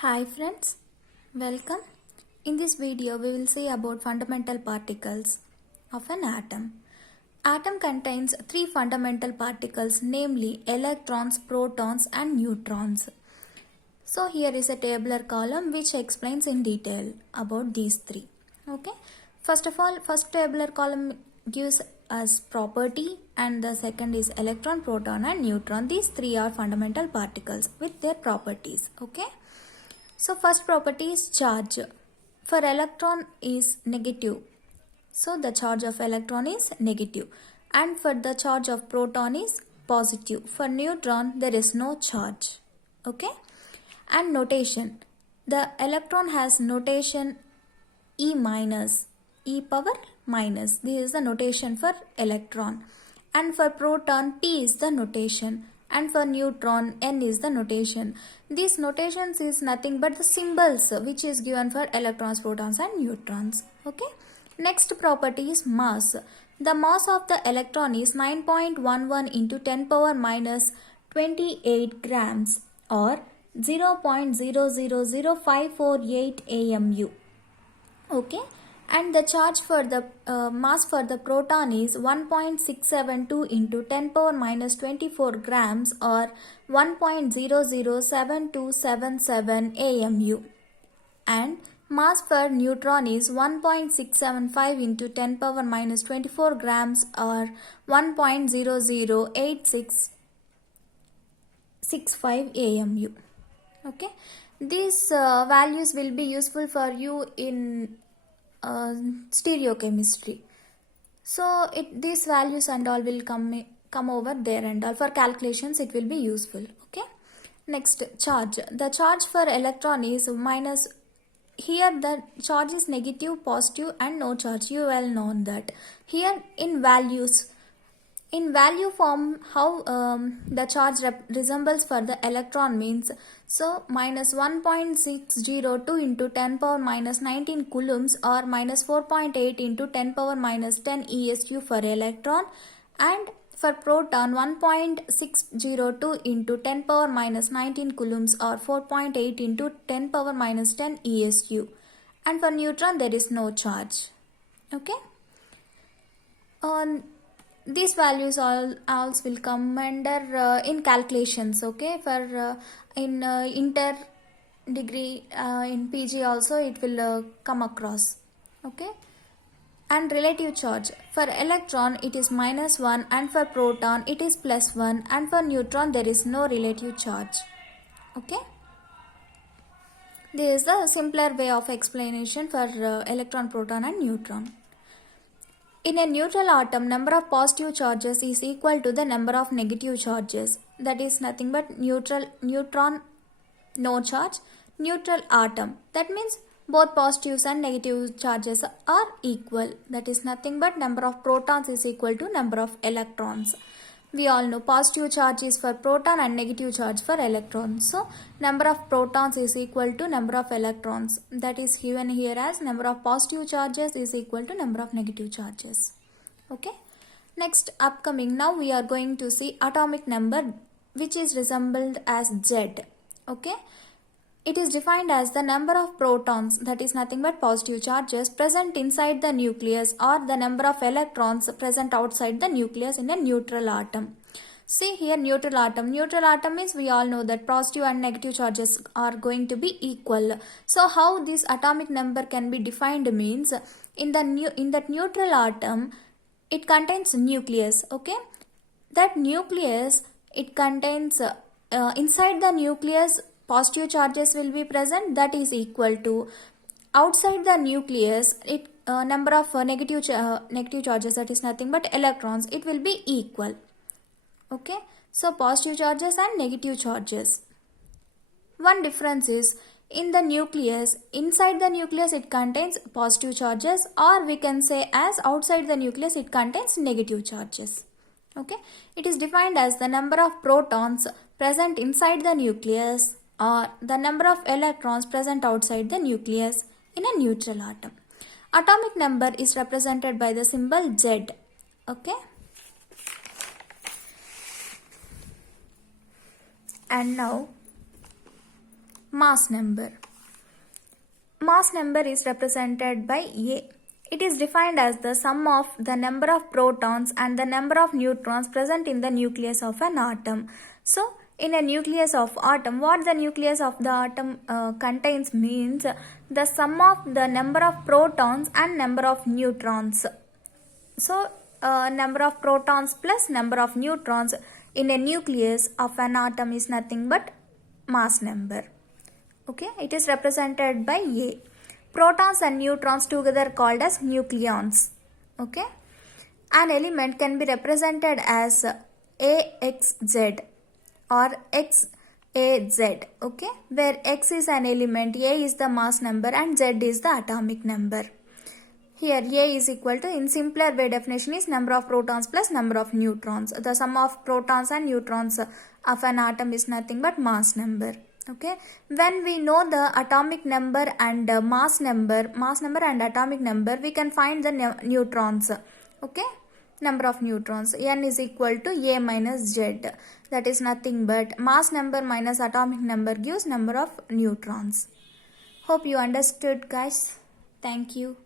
Hi friends, welcome. In this video we will see about fundamental particles of an atom. Atom contains three fundamental particles, namely electrons, protons and neutrons. So here is a tabular column which explains in detail about these three. Okay. First of all, first tabular column gives us property and the second is electron, proton and neutron. These three are fundamental particles with their properties. Okay. So first property is charge. For electron is negative. So the charge of electron is negative. And for the charge of proton is positive. For neutron there is no charge. Okay. And notation. The electron has notation E minus. E power minus. This is the notation for electron. And for proton P is the notation. And for neutron N is the notation. These notations is nothing but the symbols which is given for electrons, protons and neutrons. Okay. Next property is mass. The mass of the electron is 9.11 into 10 power minus 28 grams or 0.000548 AMU. Okay. And the charge for the mass for the proton is 1.672 into 10 power minus 24 grams or 1.007277 AMU. And mass for neutron is 1.675 into 10 power minus 24 grams or 1.008665 AMU. Okay. These values will be useful for you in stereochemistry. So these values and all will come over there and all. For calculations it will be useful. Okay. Next, charge. The charge for electron is minus. Here the charge is negative, positive and no charge. You well know that. Here in values. In value form, how the charge resembles for the electron means, so minus 1.602 into 10 power minus 19 coulombs or minus 4.8 into 10 power minus 10 ESU for electron, and for proton 1.602 into 10 power minus 19 coulombs or 4.8 into 10 power minus 10 ESU, and for neutron there is no charge. Okay. These values all will come under in calculations. Okay. For in inter degree in PG also it will come across. Okay. And relative charge. For electron it is minus 1 and for proton it is plus 1 and for neutron there is no relative charge. Okay. This is the simpler way of explanation for electron, proton and neutron. In a neutral atom, number of positive charges is equal to the number of negative charges. That is nothing but neutron, no charge, neutral atom. That means both positives and negative charges are equal. That is nothing but number of protons is equal to number of electrons. We all know positive charge is for proton and negative charge for electrons. So, number of protons is equal to number of electrons. That is given here as number of positive charges is equal to number of negative charges. Okay. Next, upcoming, now we are going to see atomic number which is resembled as Z. Okay. It is defined as the number of protons, that is nothing but positive charges, present inside the nucleus or the number of electrons present outside the nucleus in a neutral atom. See here neutral atom. Neutral atom means we all know that positive and negative charges are going to be equal. So how this atomic number can be defined means in that neutral atom it contains nucleus. Okay. That nucleus it contains inside the nucleus positive charges will be present, that is equal to outside the nucleus it number of negative charges, that is nothing but electrons, it will be equal. Okay. So positive charges and negative charges. One difference is in the nucleus, inside the nucleus it contains positive charges, or we can say as outside the nucleus it contains negative charges. Okay. It is defined as the number of protons present inside the nucleus or the number of electrons present outside the nucleus in a neutral atom. Atomic number is represented by the symbol Z. Okay. And now Mass number. Mass number is represented by A. It is defined as the sum of the number of protons and the number of neutrons present in the nucleus of an atom. So, in a nucleus of atom, what the nucleus of the atom contains means the sum of the number of protons and number of neutrons. So, number of protons plus number of neutrons in a nucleus of an atom is nothing but mass number. Okay, it is represented by A. Protons and neutrons together called as nucleons. Okay, an element can be represented as AXZ or XAZ. Okay, where X is an element, A is the mass number and Z is the atomic number. Here A is equal to, in simpler way definition is number of protons plus number of neutrons. The sum of protons and neutrons of an atom is nothing but mass number. Okay, when we know the atomic number and mass number and atomic number, we can find the neutrons. Okay, number of neutrons, N is equal to A minus Z. That is nothing but mass number minus atomic number gives number of neutrons. Hope you understood, guys. Thank you.